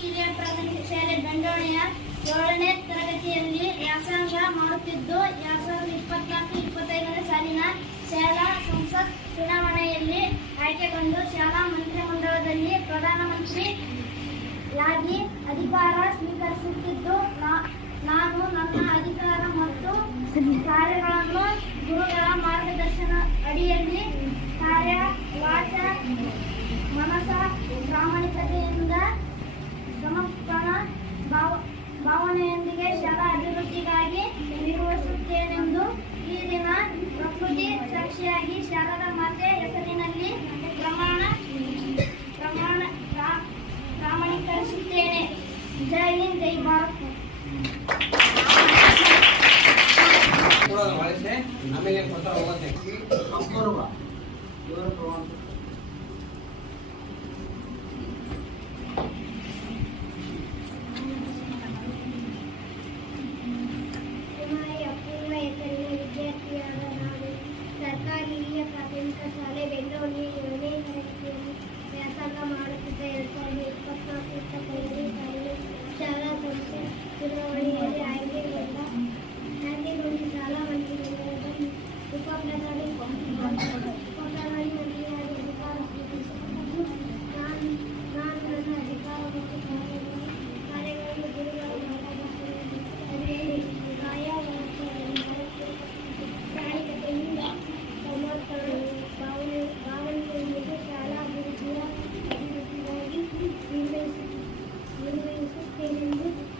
ಹಿರಿಯ ಪ್ರಾಥಮಿಕ ಶಾಲೆ ಬೆಂಡೋಣೆಯ 7ನೇ ತರಗತಿಯಲ್ಲಿ ವ್ಯಾಸಂಗ ಮಾಡುತ್ತಿದ್ದು 2024-25ನೇ ಸಾಲಿನ ಶಾಲಾ ಸಂಸತ್ ಚುನಾವಣೆಯಲ್ಲಿ ಆಯ್ಕೆಗೊಂಡು ಶಾಲಾ ಮಂತ್ರಿಮಂಡಲದಲ್ಲಿ ಪ್ರಧಾನಮಂತ್ರಿಯಾಗಿ ಅಧಿಕಾರ ಸ್ವೀಕರಿಸುತ್ತಿದ್ದು ನಾನು ನನ್ನ ಅಧಿಕಾರ ಮತ್ತು ಕಾರ್ಯಗಳನ್ನು ಗುರುಗಳ ಮಾರ್ಗದರ್ಶನ ಅಡಿಯಲ್ಲಿ ಕಾರ್ಯ ವಾಚ ಮನಸ ಪ್ರಾಮಾಣಿಕತೆಯಿಂದ ಸಮರ್ಪಣಾ ಭಾವನೆಯೊಂದಿಗೆ ಶಾಲಾ ಅಭಿವೃದ್ಧಿಗಾಗಿ ನಿರ್ವಹಿಸುತ್ತೇನೆಂದು ಈ ದಿನ ಪ್ರಕೃತಿ ಸಾಕ್ಷಿಯಾಗಿ ಶಾರದಾ ಮಾತೆ ಹೆಸರಿನಲ್ಲಿ ಪ್ರಾಮಾಣೀಕರಿಸುತ್ತೇನೆ. ಜೈ ಹಿಂದ್, ಜೈ ಭಾರತ್. ಸರ್ಕಾರಿ ಹಿರಿಯ ಪ್ರಾಥಮಿಕ ಶಾಲೆ ಬೆಂಡೋಣಿ 7ನೇ ತರಗತಿಯಲ್ಲಿ ವ್ಯಾಸಂಗ ಮಾಡುತ್ತಿದ್ದ 2024-25ನೇ ಸಾಲಿನ ಶಾಲಾ ಸಂಸ್ಥೆ ಚುನಾವಣೆಯಲ್ಲಿ ಆಯ್ಕೆಗೊಂಡು ಶಾಲಾ ಮಂತ್ರಿಮಂಡಲದಲ್ಲಿ ಉಪಪ್ರಧಾನಿ ಮಂತ್ರಿಯಾಗಿ ಅಧಿಕಾರ ಸ್ವೀಕರಿಸುತ್ತಿದ್ದು ನಾನು ನನ್ನ ಅಧಿಕಾರ ಮತ್ತು ಕಾರ್ಯಗಳನ್ನು ಗುರುಗಳ ಮಾರ್ಗದರ್ಶನದಲ್ಲಿ ಪ್ರಾಮಾಣಿಕತೆಯಿಂದ ಸಮರ್ಪಣಾ ಭಾವನೆಯೊಂದಿಗೆ ಶಾಲಾ ಅಭಿವೃದ್ಧಿಗಾಗಿ ನಿರ್ವಹಿಸುತ್ತೇನೆಂದು ಈ ದಿನ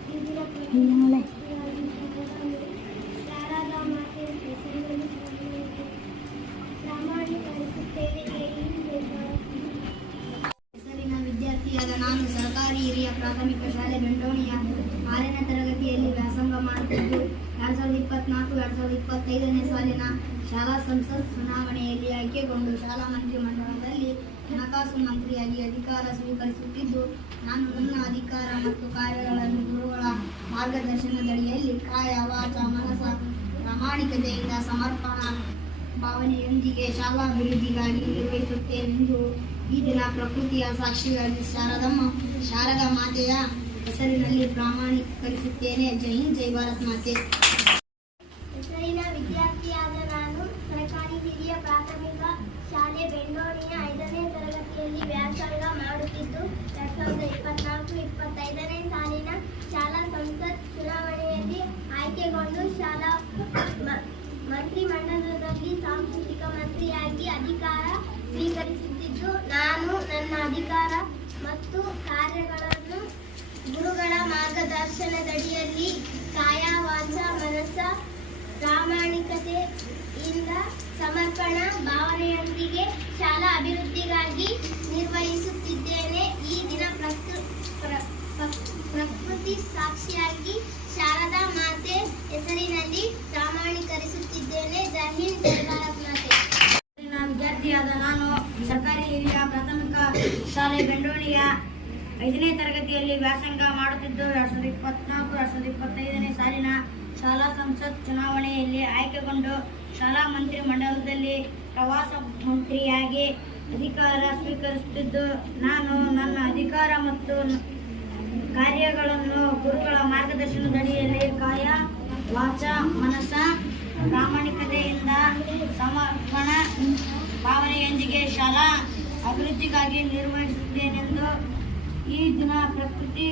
ಶಾರದಾ ಮಾತೆ ಹೆಸರಿನಲ್ಲಿ ಪ್ರಾಮಾಣೀಕರಿಸುತ್ತೇನೆ. ಹೆಸರಿನ ವಿದ್ಯಾರ್ಥಿಯಾದ ನಾನು ಸರ್ಕಾರಿ ಹಿರಿಯ ಪ್ರಾಥಮಿಕ ಶಾಲೆ ಬೆಂಡೋಣಿಯ 6ನೇ ತರಗತಿಯಲ್ಲಿ ವ್ಯಾಸಂಗ ಮಾಡುತ್ತಿದ್ದು 2024-2025ನೇ ಸಾಲಿನ ಶಾಲಾ ಸಂಸತ್ ಚುನಾವಣೆಯಲ್ಲಿ ಆಯ್ಕೆಗೊಂಡು ಶಾಲಾ ಮಂತ್ರಿಮಂಡಲದಲ್ಲಿ ಹಣಕಾಸು ಮಂತ್ರಿಯಾಗಿ ಅಧಿಕಾರ ಸ್ವೀಕರಿಸುತ್ತಿದ್ದು ನಾನು ನನ್ನ ಅಧಿಕಾರ ಮತ್ತು ಕಾರ್ಯಗಳನ್ನು ಗುರುಗಳ ಮಾರ್ಗದರ್ಶನದಡಿಯಲ್ಲಿ ಕಾಯ ವಾಚ ಮನಸ ಪ್ರಾಮಾಣಿಕತೆಯಿಂದ ಸಮರ್ಪಣಾ ಭಾವನೆಯೊಂದಿಗೆ ಶಾಲಾ ಅಭಿವೃದ್ಧಿಗಾಗಿ ನಿರ್ವಹಿಸುತ್ತೇನೆಂದು ಈ ದಿನ ಪ್ರಕೃತಿಯ ಸಾಕ್ಷಿಯಾಗಿ ಶಾರದಾ ಮಾತೆಯ ಹೆಸರಿನಲ್ಲಿ ಪ್ರಾಮಾಣೀಕರಿಸುತ್ತೇನೆ. ಜೈ ಹಿಂದ್, ಜೈ ಭಾರತ್ ಮಾತೆ. ಹೆಸರಿನ ವಿದ್ಯಾರ್ಥಿಯಾದ ನಾನು ಸರ್ಕಾರಿ ಹಿರಿಯ ಪ್ರಾಥಮಿಕ ಶಾಲೆ ಬೆಂಡೋಣಿಯ 5ನೇ ತರಗತಿಯಲ್ಲಿ ವ್ಯಾಸಂಗ ಮಾಡುತ್ತಿದ್ದು 2024-25ನೇ ಸಾಲಿನ ಶಾಲಾ ಸಂಸತ್ ಚುನಾವಣೆಯಲ್ಲಿ ಆಯ್ಕೆಗೊಂಡು ಶಾಲಾ ಮಂತ್ರಿಮಂಡಲದಲ್ಲಿ ಸಾಂಸ್ಕೃತಿಕ ಮಂತ್ರಿಯಾಗಿ ಅಧಿಕಾರ ಸ್ವೀಕರಿಸುತ್ತಿದ್ದು ನಾನು ನನ್ನ ಅಧಿಕಾರ ಮತ್ತು ಕಾರ್ಯಗಳನ್ನು ಗುರುಗಳ ಮಾರ್ಗದರ್ಶನದಡಿಯಲ್ಲಿ ಕಾಯ ವಾಚ ಮನಸ ಪ್ರಾಮಾಣಿಕತೆಯಿಂದ ಸಮರ್ಪಣಾ ಭಾವನೆಯೊಂದಿಗೆ ಶಾಲಾ ಅಭಿವೃದ್ಧಿಗಾಗಿ ನಿರ್ವಹಿಸುತ್ತಿದ್ದೇನೆ. ಈ ದಿನ ಪ್ರಕೃತಿ ಸಾಕ್ಷಿಯಾಗಿ ಶಾರದಾ ಮಾತೆ ಹೆಸರಿನಲ್ಲಿ ಪ್ರಾಮಾಣೀಕರಿಸುತ್ತಿದ್ದೇನೆ. ಜೈ ಹಿಂದ್, ಜೈ ಭಾರತ್ ಮಾತೆ. ವಿದ್ಯಾರ್ಥಿಯಾದ ನಾನು ಸರ್ಕಾರಿ ಹಿರಿಯ ಪ್ರಾಥಮಿಕ ಶಾಲೆ ಬೆಂಡೋಣಿಯ 5ನೇ ತರಗತಿಯಲ್ಲಿ ವ್ಯಾಸಂಗ ಮಾಡುತ್ತಿದ್ದು 2024-2025ನೇ ಸಾಲಿನ ಶಾಲಾ ಸಂಸತ್ ಚುನಾವಣೆಯಲ್ಲಿ ಆಯ್ಕೆಗೊಂಡು ಶಾಲಾ ಮಂತ್ರಿಮಂಡಲದಲ್ಲಿ ಪ್ರವಾಸ ಮಂತ್ರಿಯಾಗಿ ಅಧಿಕಾರ ಸ್ವೀಕರಿಸುತ್ತಿದ್ದು ನಾನು ನನ್ನ ಅಧಿಕಾರ ಮತ್ತು ಕಾರ್ಯಗಳನ್ನು ಗುರುಗಳ ಮಾರ್ಗದರ್ಶನದಡಿಯಲ್ಲಿ ಕಾಯ ವಾಚ ಮನಸ ಪ್ರಾಮಾಣಿಕತೆಯಿಂದ ಸಮರ್ಪಣಾ ಭಾವನೆಯೊಂದಿಗೆ ಶಾಲಾ ಅಭಿವೃದ್ಧಿಗಾಗಿ ನಿರ್ವಹಿಸುತ್ತೇನೆಂದು ಈ ದಿನ ಪ್ರಕೃತಿ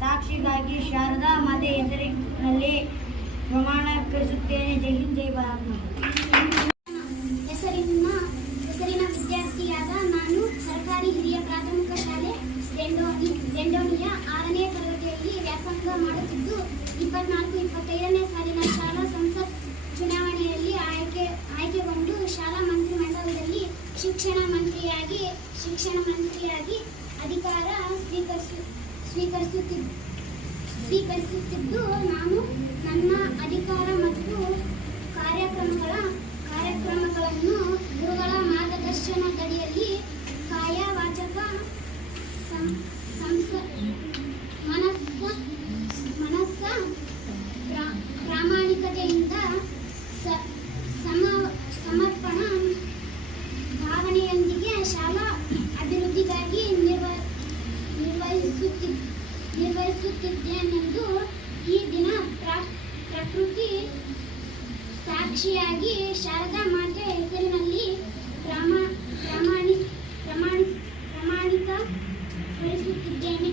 ಸಾಕ್ಷಿಗಾಗಿ ಶಾರದಾ ಮಾತೆ ಹೆಸರಿನಲ್ಲಿ ಪ್ರಮಾಣೀಕರಿಸುತ್ತೇನೆ. ಜೈ ಹಿಂದ್, ಜೈ ಭಾರತ್. ಹೆಸರಿನ ವಿದ್ಯಾರ್ಥಿಯಾದ ನಾನು ಸರ್ಕಾರಿ ಹಿರಿಯ ಪ್ರಾಥಮಿಕ ಶಾಲೆ ಬೆಂಡೋಣಿಯ 6ನೇ ತರಗತಿಯಲ್ಲಿ ವ್ಯಾಸಂಗ ಮಾಡುತ್ತಿದ್ದು 2024-25ನೇ ಸಾಲಿನ ಶಾಲಾ ಸಂಸತ್ ಚುನಾವಣೆಯಲ್ಲಿ ಆಯ್ಕೆಗೊಂಡು ಶಾಲಾ ಮಂತ್ರಿಮಂಡಲದಲ್ಲಿ ಶಿಕ್ಷಣ ಮಂತ್ರಿಯಾಗಿ ಅಧಿಕಾರ ಸ್ವೀಕರಿಸುತ್ತಿದ್ದು ನಾನು ನನ್ನ ಅಧಿಕಾರ ಮತ್ತು ಕಾರ್ಯಕ್ರಮಗಳನ್ನು ಗುರುಗಳ ಮಾರ್ಗದರ್ಶನದಡಿಯಲ್ಲಿ ಕಾಯ ವಾಚಕ ಮನಸ್ಸ ಪ್ರಾಮಾಣಿಕತೆಯಿಂದ ಸಮರ್ಪಣಾ ಭಾವನೆಯೊಂದಿಗೆ ಶಾಲಾ ಅಭಿವೃದ್ಧಿಗಾಗಿ ಪ್ರಮಾಣೀಕರಿಸುತ್ತಿದ್ದೇನೆಂದು ಈ ದಿನ ಪ್ರಕೃತಿ ಸಾಕ್ಷಿಯಾಗಿ ಶಾರದಾ ಮಾತೆ ಹೆಸರಿನಲ್ಲಿ ಪ್ರಮಾಣೀಕರಿಸುತ್ತಿದ್ದೇನೆ.